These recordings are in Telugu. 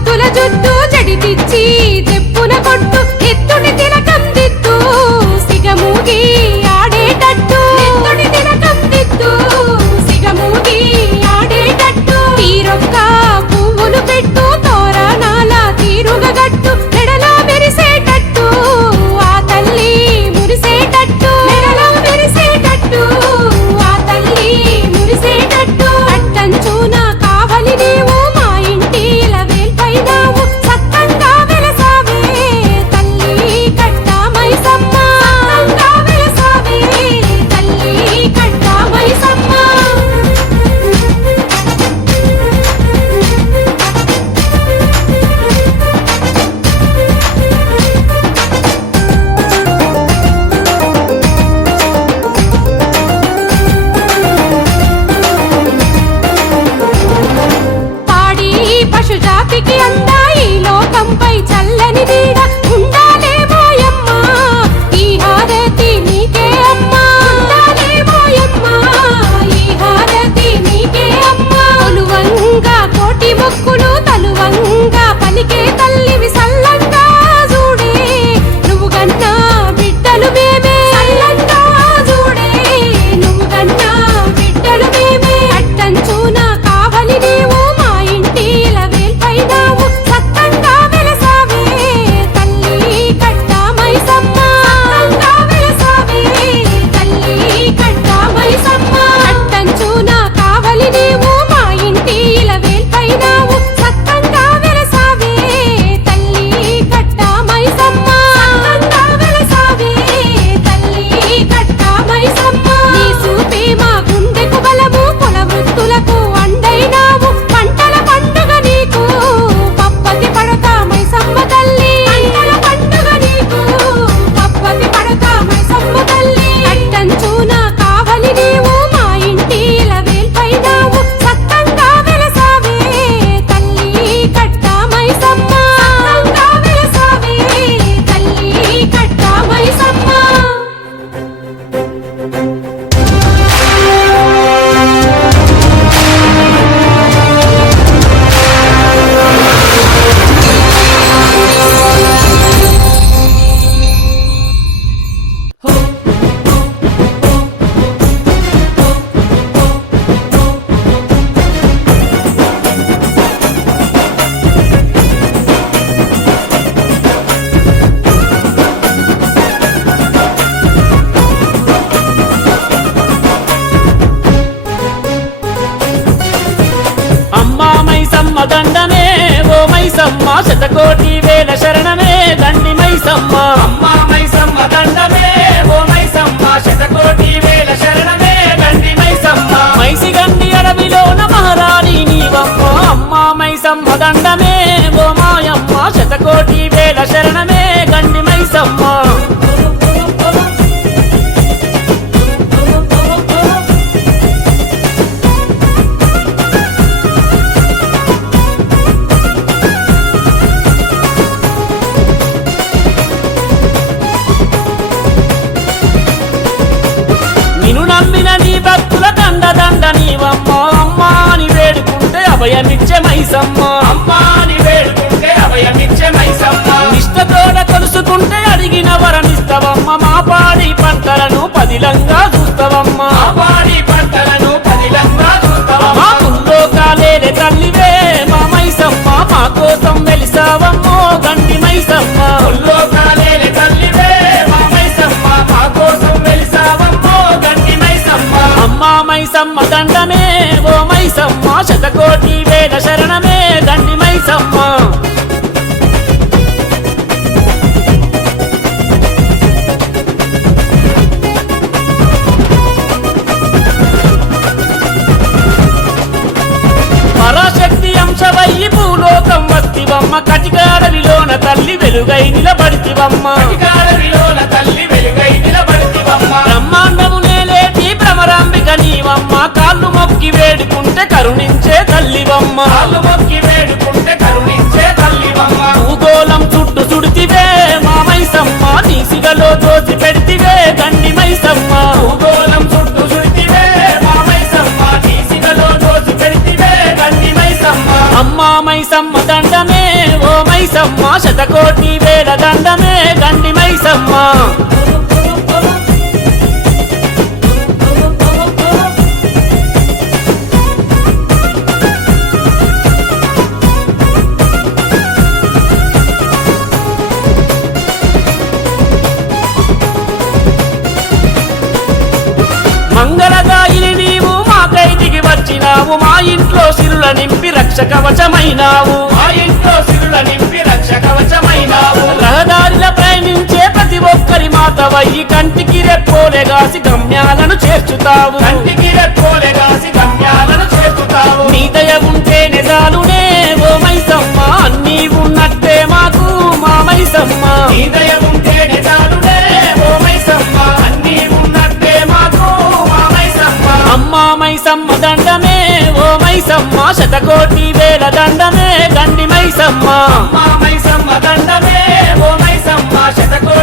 కోతుల జుట్టు జడిపిచ్చి చెప్పున కొట్టు ఎత్తుని శతకోటి వేల శరణం మైసమ్మ దండమే ఓ మైసమ్మ శతకోటి వేద శరణమే దండి మైసమ్మ పరాశక్తి తల్లి వెలుగై నిలబడితివమ్మా. మైసమ్మ శతకోటి వేల దండమే గండి మైసమ్మ. మంగళదాయిని నీవు మా కైదికి వచ్చినావు మా ఇంట్లో సిరుల నింపి రక్ష కవచమైనావు కవచమైనావు రహదారిల ప్రయాణించే ప్రతి ఒక్కరి మాతవయ్యి కంటికి రెప్పోలెగాసి గమ్యాలను చేర్చుతావు. కంటికి రెప్పోలెగాసి గమ్యాలను చేర్చుతావు. నీ దయ ఉంటే నిజాలునే ఓ మైసమ్మ అన్నీ ఉన్నట్టే మాకు మా మైసమ్మ. నీ దయ ఉంటే నిజాలునే ఓ మైసమ్మ అన్నీ ఉన్నట్టే మాకు మా మైసమ్మ. అమ్మా మైసమ్మ దండమే ఓ మైసమ్మ శతకోటి వేల దండమే గండి మైసమ్మ. దండమే ఓ మైసమ్మ శతకోటి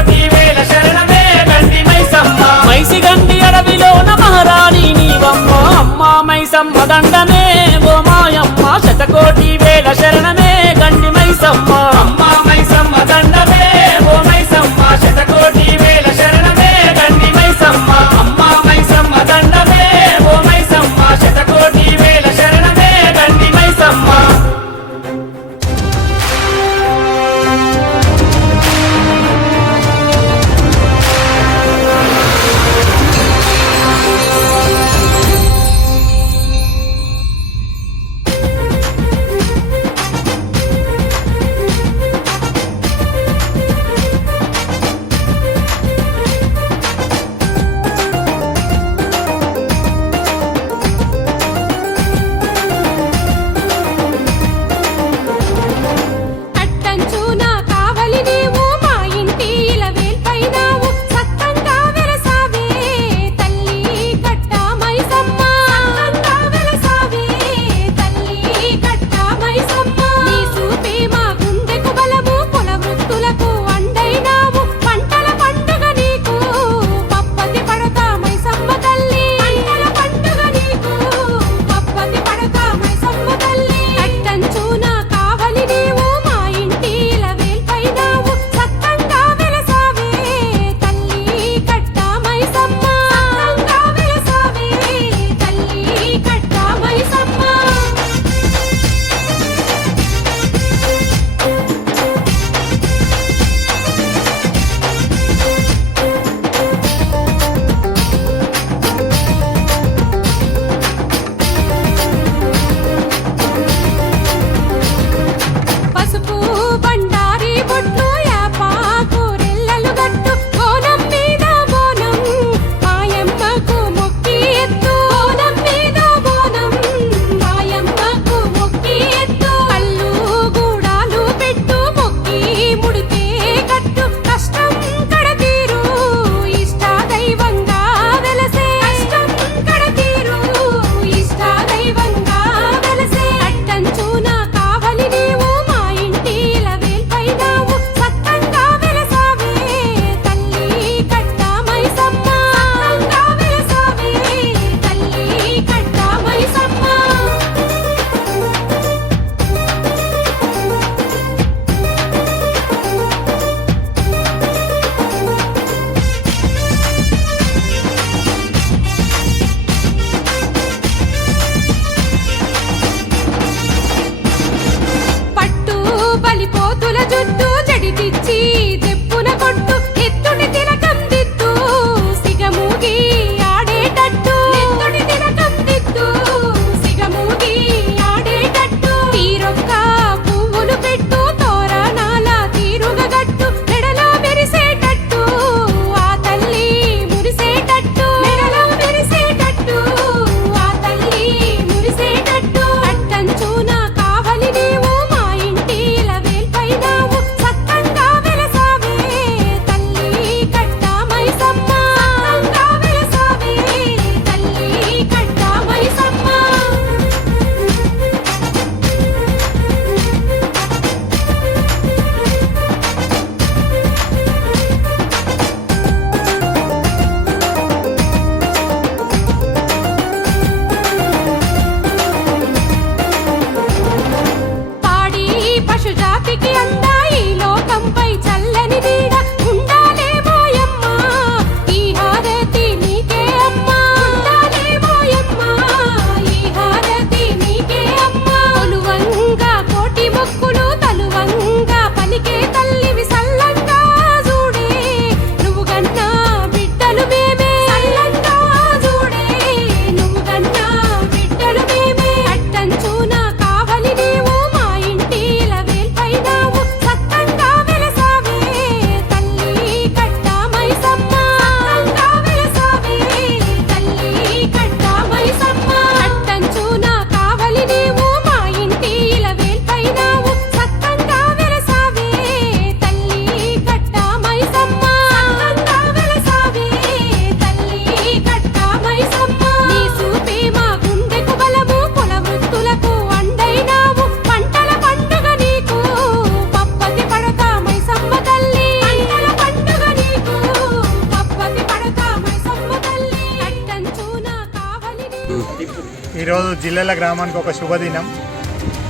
ఈరోజు గ్రామానికి ఒక శుభదినం.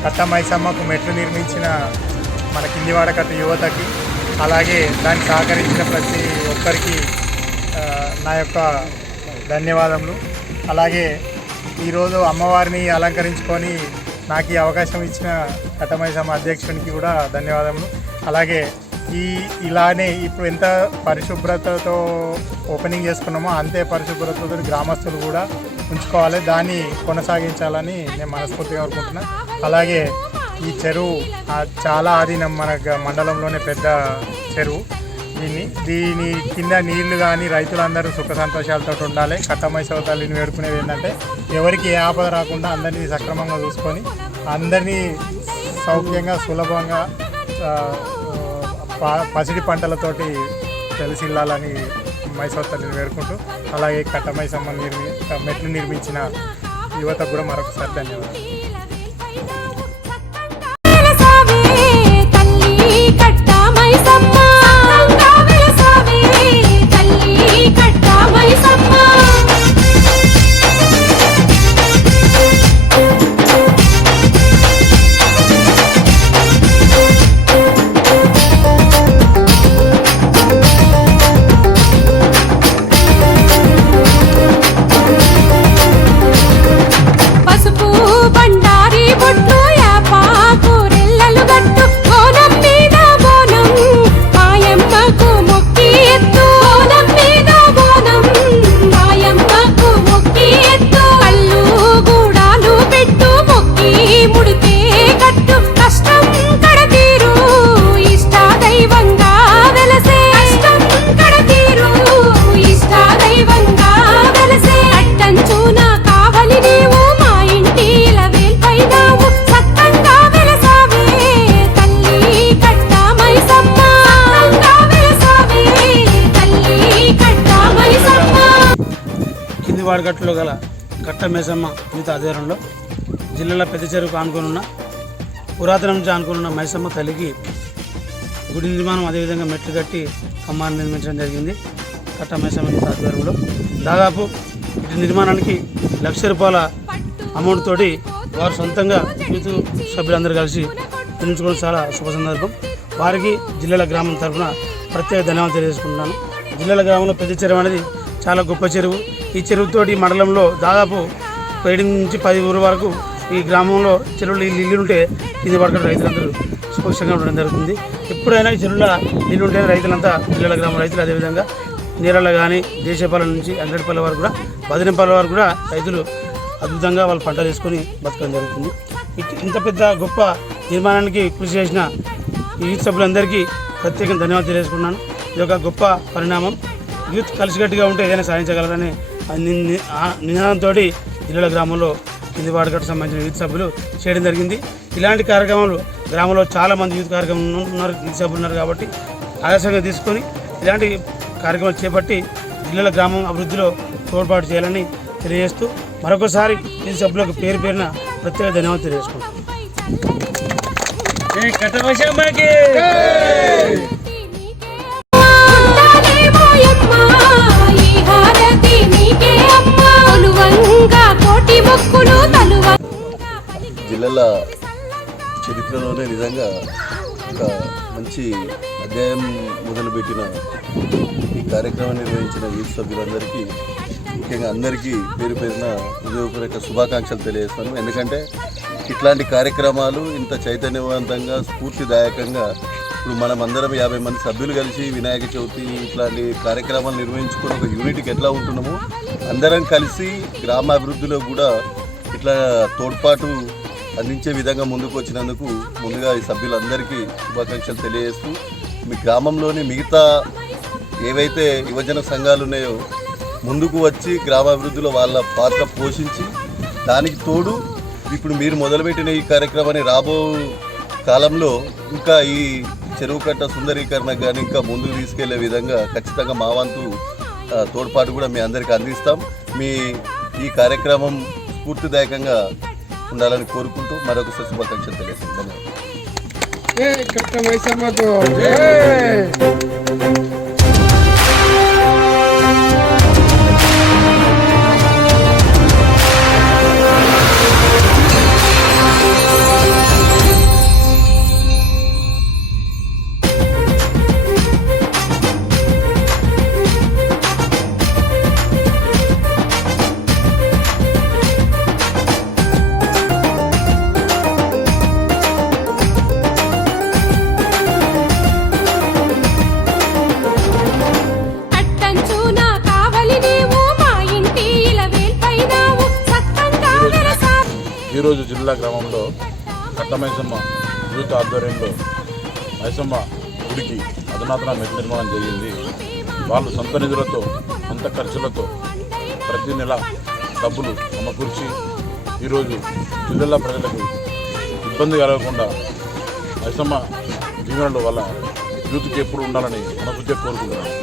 కట్ట మైసమ్మకు మెట్లు నిర్మించిన మన కిందివాడ కట్ట యువతకి అలాగే దానికి సహకరించిన ప్రతి ఒక్కరికి నా యొక్క ధన్యవాదములు. అలాగే ఈరోజు అమ్మవారిని అలంకరించుకొని నాకు ఈ అవకాశం ఇచ్చిన కట్టమైసమ్మ అధ్యక్షునికి కూడా ధన్యవాదములు. అలాగే ఈ ఇలానే ఇప్పుడు ఎంత పరిశుభ్రతతో ఓపెనింగ్ చేసుకున్నామో అంతే పరిశుభ్రతతో గ్రామస్తులు కూడా ఉంచుకోవాలి దాన్ని కొనసాగించాలని నేను మనస్ఫూర్తిగా కోరుకుంటున్నా. అలాగే ఈ చెరువు చాలా ఆధీనం మన మండలంలోనే పెద్ద చెరువు. దీన్ని దీని కింద నీళ్ళు కానీ రైతులందరూ సుఖ సంతోషాలతో ఉండాలి. కట్టమై తల్లిని వేడుకునేది ఏంటంటే ఎవరికి ఏ ఆపద రాకుండా అందరినీ సక్రమంగా చూసుకొని అందరినీ సౌఖ్యంగా సులభంగా ప- పసిడి పంటలతోటి తెలిసిల్లాలని మైసవ తల్లిని వేడుకుంటూ అలాగే కట్టమై సంబంధిని మెట్లు నిర్మించిన యువతకు కూడా మరొకసారి ధన్యవాదాలు. వాడగట్టులో గల కట్ట మేసమ్మ ఆధ్వర్యంలో జిల్లాల పెద్ద చెరువుకు ఆనుకునున్న పురాతన నుంచి ఆనుకునున్న మైసమ్మ తల్లికి గుడి నిర్మాణం అదేవిధంగా మెట్లు కట్టి కమ్మాన్ని నిర్మించడం జరిగింది కట్ట మైసమ్మ ఆధ్వర్యంలో. దాదాపు ఇటు నిర్మాణానికి లక్ష రూపాయల అమౌంట్ తోటి వారు సొంతంగా యూత్ సభ్యులందరూ కలిసి నిర్మించుకోవడం చాలా శుభ సందర్భం. వారికి జిల్లాల గ్రామం తరఫున ప్రత్యేక ధన్యవాదాలు తెలియజేసుకుంటున్నాను. జిల్లాల గ్రామంలో పెద్ద చెరువు అనేది చాలా గొప్ప చెరువు. ఈ చెరువుతోటి మండలంలో దాదాపు ఏడు నుంచి పది ఊరు వరకు ఈ గ్రామంలో చెరువులు నీళ్ళు ఉంటే కింది పడక రైతులందరూ సుపక్షంగా ఉండడం జరుగుతుంది. ఎప్పుడైనా ఈ చెరువుల నీళ్ళు ఉంటే రైతులంతా పిల్లల గ్రామ రైతులు అదేవిధంగా నీళ్ళ కానీ దేశపాలెం నుంచి అంగడిపల్లి వరకు కూడా బదినంపల్లి వరకు కూడా రైతులు అద్భుతంగా వాళ్ళు పంట తీసుకొని బతకడం జరుగుతుంది. ఇంత పెద్ద గొప్ప నిర్మాణానికి కృషి చేసిన ఈ సభ్యులందరికీ ప్రత్యేకంగా ధన్యవాదాలు తెలియజేసుకున్నాను ఇది ఒక గొప్ప పరిణామం. యూత్ కలిసికట్టుగా ఉంటే ఏదైనా సాధించగలరని నినాదంతో జిల్లాల గ్రామంలో కింది వాడకట్టు సంబంధించిన యూత్ సభ్యులు చేయడం జరిగింది. ఇలాంటి కార్యక్రమాలు గ్రామంలో చాలా మంది యూత్ కార్యక్రమం ఉన్నారు యూత్ సభ్యులు ఉన్నారు కాబట్టి ఆదర్శంగా తీసుకొని ఇలాంటి కార్యక్రమాలు చేపట్టి జిల్లాల గ్రామం అభివృద్ధిలో తోడ్పాటు చేయాలని తెలియజేస్తూ మరొకసారి యూత్ సభ్యులకు పేరు పేరున ప్రత్యేక ధన్యవాదాలు తెలియజేసుకుంటాం జిల్లాల చరిత్రలోనే నిజంగా ఒక మంచి అధ్యాయం మొదలుపెట్టిన ఈ కార్యక్రమాన్ని నిర్వహించిన యూత్ సభ్యులందరికీ ముఖ్యంగా అందరికీ పేరు పేరున హృదయపూర్వక శుభాకాంక్షలు తెలియజేస్తాను ఎందుకంటే ఇట్లాంటి కార్యక్రమాలు ఇంత చైతన్యవంతంగా స్ఫూర్తిదాయకంగా ఇప్పుడు మనం అందరం యాభై మంది సభ్యులు కలిసి వినాయక చవితి ఇట్లాంటి కార్యక్రమాలు నిర్వహించుకుని ఒక యూనిట్కి ఎట్లా ఉంటున్నామో అందరం కలిసి గ్రామాభివృద్ధిలో కూడా ఇట్లా తోడ్పాటు అందించే విధంగా ముందుకు వచ్చినందుకు ముందుగా ఈ సభ్యులందరికీ శుభాకాంక్షలు తెలియజేస్తూ మీ గ్రామంలోని మిగతా ఏవైతే యువజన సంఘాలు ఉన్నాయో ముందుకు వచ్చి గ్రామాభివృద్ధిలో వాళ్ళ పాత్ర పోషించి దానికి తోడు ఇప్పుడు మీరు మొదలుపెట్టిన ఈ కార్యక్రమాన్ని రాబో కాలంలో ఇంకా ఈ చెరువు కట్ట సుందరీకరణ కానీ ఇంకా ముందుకు తీసుకెళ్ళే విధంగా ఖచ్చితంగా మా వంతు తోడ్పాటు కూడా మీ అందరికీ అందిస్తాం. మీ ఈ కార్యక్రమం స్ఫూర్తిదాయకంగా ఉండాలని కోరుకుంటూ మరొకసారి శుభాకాంక్షలు తెలియజేస్తాను ధన్యవాదాలు ఈరోజు జిల్లా గ్రామంలో కట్టమైసమ్మ యూత్ ఆధ్వర్యంలో మైసమ్మ గుడికి అధునాతన మెట్ల నిర్మాణం జరిగింది. వాళ్ళు సొంత నిధులతో సొంత ఖర్చులతో ప్రతి నెల డబ్బులు సమకూర్చి ఈరోజు జిల్లా ప్రజలకు ఇబ్బంది కలగకుండా మైసమ్మ దీవెనలు వల్ల యూత్కి ఎప్పుడు ఉండాలని మనసుకే కోరుకుంటున్నాను